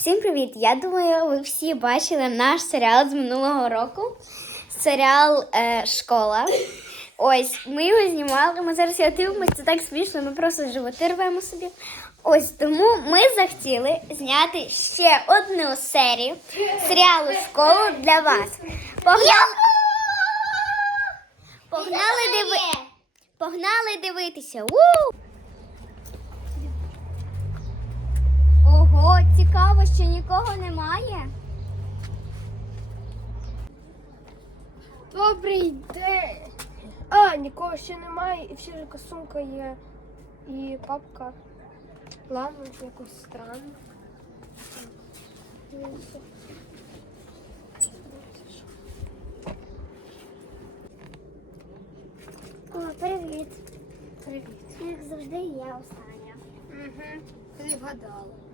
Всім привіт! Я думаю, ви всі бачили наш серіал з минулого року. Серіал е, Школа. Ось ми його знімали. Ми зараз його дивимося, це так смішно, ми просто животи рвемо собі. Ось тому ми захотіли зняти ще одну серію серіалу Школу для вас. Погнали, Погнали, диви... Погнали дивитися. У! Ого, цікаво, що нікого немає. Добрий день. А, нікого ще немає, і всі ж сумка є. І папка. Ладно, якось странно. О, привіт. Привіт. Як завжди, я остання. Угу. Ти вгадала.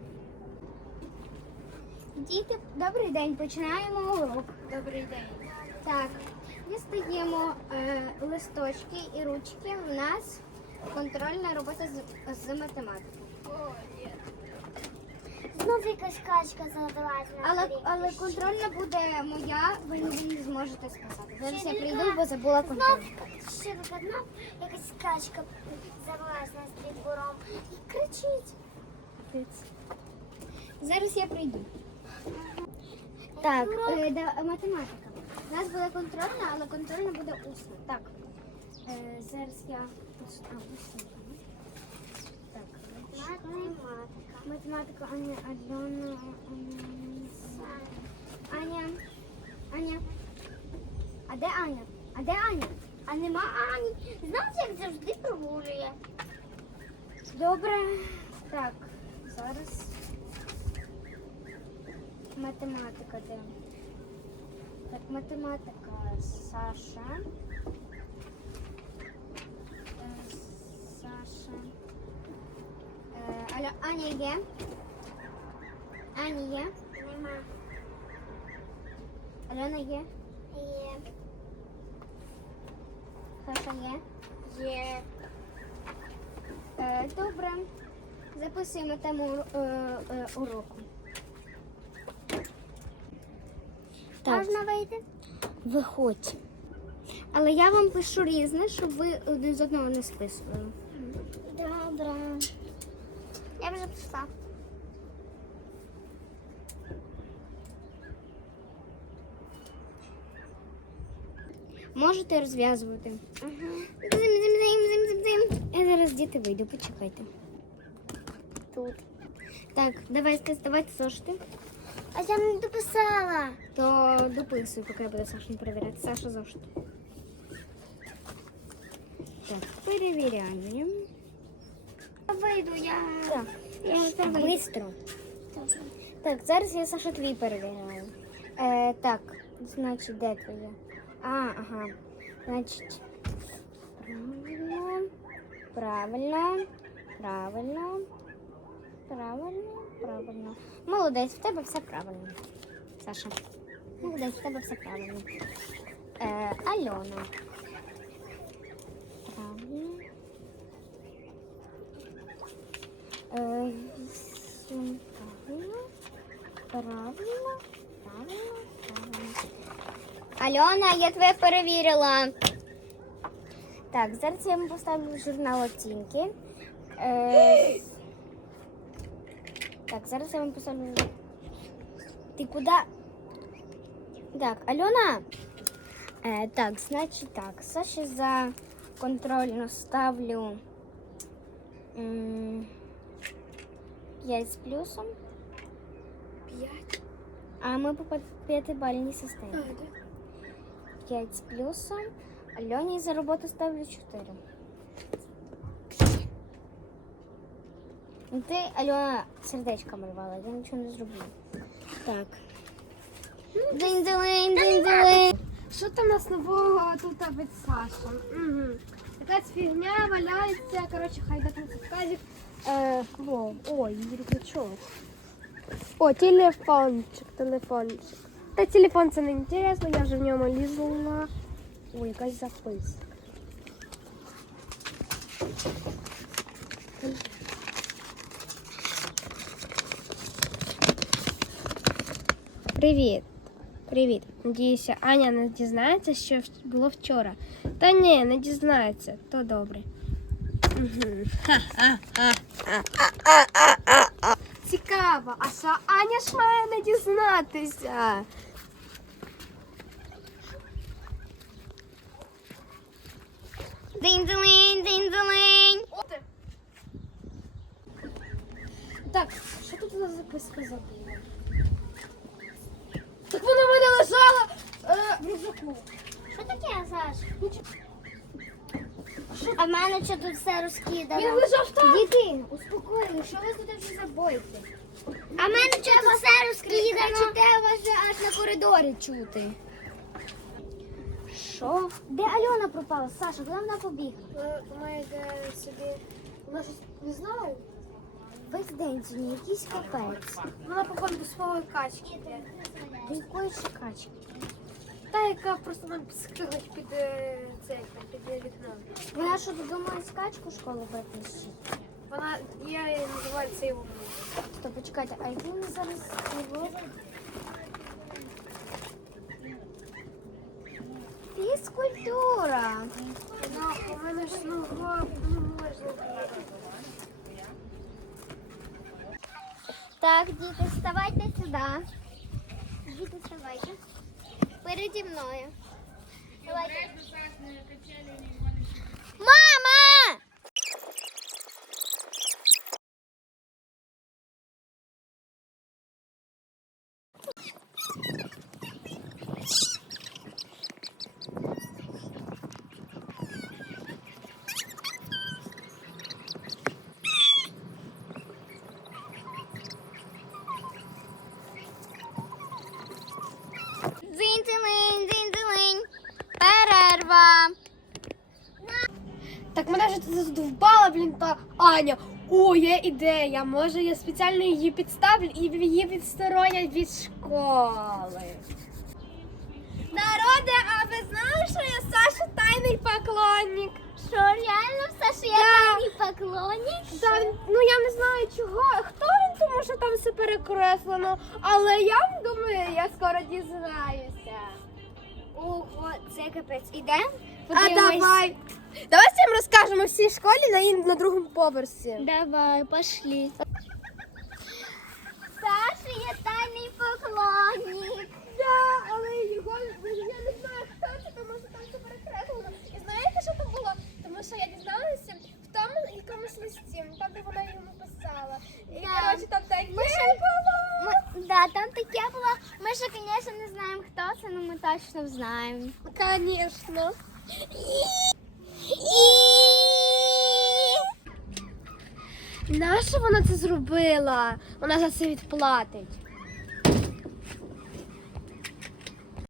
Діти, добрий день, починаємо урок. Добрий день. Так, дістаємо е, листочки і ручки. У нас контрольна робота з, з математики. О, є. Знов якась качка задалась на Але, але контрольна буде моя, ви не зможете сказати. Зараз я прийду, бо забула Знов контрольну. ще одна якась качка завелась на слід буром і кричить. Зараз я прийду. Так, е, да, математика. У нас буде контрольна, але контрольна буде усна. Так. Е, зараз я. ус- А, усна. Так. Математика. Математика Аня Альона. Аня. Аня. Аня. А де Аня? А де Аня? А нема Ані. Знаєш, як завжди прогулює. Добре. Так, зараз. Математика де? Так, математика Саша. Е, Саша. Е, Аля, Аня є? Аня є? Нема. Альона є? Є. Саша є? Є. Е, добре. Записуємо тему уроку. Так. Можна вийти? Виходь. Але я вам пишу різне, щоб ви один з одного не списували. Добре. Я вже пішла. Можете розв'язувати. Зим, зим, зим, зим, зим, зим. Я зараз діти вийду, почекайте. Тут. Так, давай давайте зошити. А я не дописала. То дописуй, поки я буду Сашу перевіряти. Саша зошит. Так, перевіряємо. Вийду я. Так, я Бистро. Так, зараз я Саша твій перевіряю. Е, так, значить, де твоє? А, ага. Значить, правильно, правильно, правильно, правильно, правильно. Молодець, в тебе все правильно. Саша. Молодець, в тебе все правильно. Е, Альона. Правильно. Е, вісім. правильно. Правильно, правильно, правильно. Альона, я тебе перевірила. Так, зараз я вам поставлю журнал оцінки. Е, так, зараз я вам поставлю. Ти куди? Так, Альона. Е, так, значить так. Саші за контрольно ставлю. м, 5 з плюсом. П'ять. А ми по п'ятибальній системі. А, де? 5 з плюсом. Альоні за роботу ставлю 4. Ну, Ти, Альона, сердечко малювала, я нічого не зроблю. Так. динь дилинь динь дилинь Що там у нас нового тут від Саші? Угу. Якась фігня валяється. Коротше, хай до казик. Е, во, ой, рюкзачок. О, телефончик, телефончик. Та телефон це не інтересно, я вже в ньому лізла. Ой, якась записка. Привіт. Привіт. Надіюся, Аня не дізнається, що в- було вчора. Та ні, не дізнається, то добре. Мгм. Цікаво, а що Аня ж має не дізнатися? Динь-дилинь, динь-дилинь. Так, що тут за записка забула? В рюкзаку. Що таке, Саш? А в мене що тут все розкидано? Він лежав там. Діти, успокоїли, що ви тут вже забоїте? А в мене що тут все розкидано? Чите вас же аж на коридорі чути. Що? Де Альона пропала? Саша, куди вона побігла? Вона йде собі. Вона щось не знаю. Весь день сьогодні якийсь капець. Вона походу до своєї качки йде. До якої чекачки? Та, яка просто нам скрилить під е, цей під вікном. Вона що додумає скачку школу припустить? Вона, я її називаю цей умний. То почекайте, а який ми зараз його? Фізкультура. Ну, у мене ж нога не можна. Так, діти, вставайте сюди. Діти, вставайте. Переді мною. Давайте. Перерва. Так мене вже тут задовбала, блін, та Аня. О, є ідея. Може, я спеціально її підставлю і її відсторонять від школи. Народе, а ви знали, що я Саша тайний поклонник? Що, реально що я тайний поклонник? Та, ну я не знаю чого. Хто він, тому що там все перекреслено. Але я думаю, я скоро дізнаюся. Ого, це капець. Ідемо? А давай. Давай всім розкажемо всій школі на, ін- на другому поверсі. Давай, пошли. Саша є тайний поклонник. Да, але його я не знаю, хто це, тому що там все перекреслено. І знаєте, що там було? Тому що я дізналася в тому якомусь листі, там, де вона йому писала. І Да. коротше там таке було. Ми, да, там таке було. Ми ще, звісно, не знаємо, хто це, але ми точно знаємо. Звісно. Нащо вона це зробила? Вона за це відплатить.